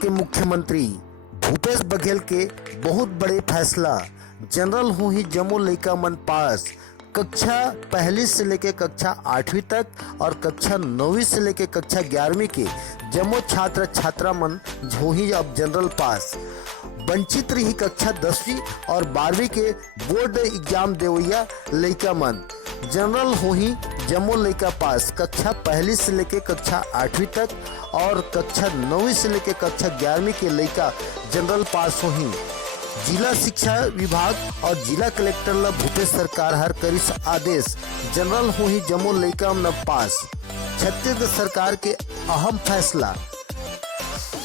के मुख्यमंत्री भूपेश बघेल के बहुत बड़े फैसला। जनरल हूँ ही जम्मू लइका मन पास। कक्षा पहली से लेकर कक्षा 8वीं तक और कक्षा 9वीं से लेकर कक्षा 11वीं के जम्मू छात्र छात्रा मन हो ही अब जनरल पास। वंचित रही कक्षा 10वीं और 12वीं के बोर्ड एग्जाम देवैया लइका मन जनरल हो ही जम्मू लइका पास। कक्षा पहली से लेकर कक्षा 8वीं तक और कक्षा 9वीं से लेकर कक्षा 11वीं के लइका जनरल पास हो ही। जिला शिक्षा विभाग और जिला कलेक्टर ला भूपेश सरकार हर करिस आदेश। जनरल हो ही जम्मू लइका न पास। छत्तीसगढ़ सरकार के अहम फैसला।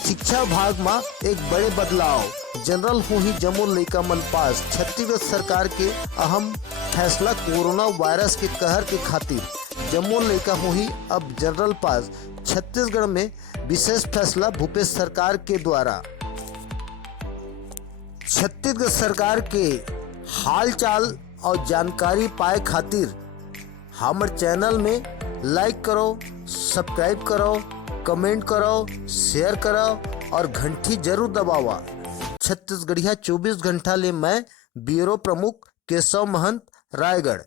शिक्षा विभाग में एक बड़े बदलाव। जनरल हो ही जम्मू लइका मन पास। छत्तीसगढ़ सरकार के अहम फैसला। कोरोना वायरस के कहर के खातिर जम्मू लइका हो ही अब जनरल पास। छत्तीसगढ़ में विशेष फैसला भूपेश सरकार के द्वारा। छत्तीसगढ़ सरकार के हाल चाल और जानकारी पाए खातिर हमारे चैनल में लाइक करो, सब्सक्राइब करो, कमेंट करो, शेयर करो और घंटी जरूर दबावा। छत्तीसगढ़िया 24 घंटा ले मैं ब्यूरो प्रमुख केशव महंत, रायगढ़।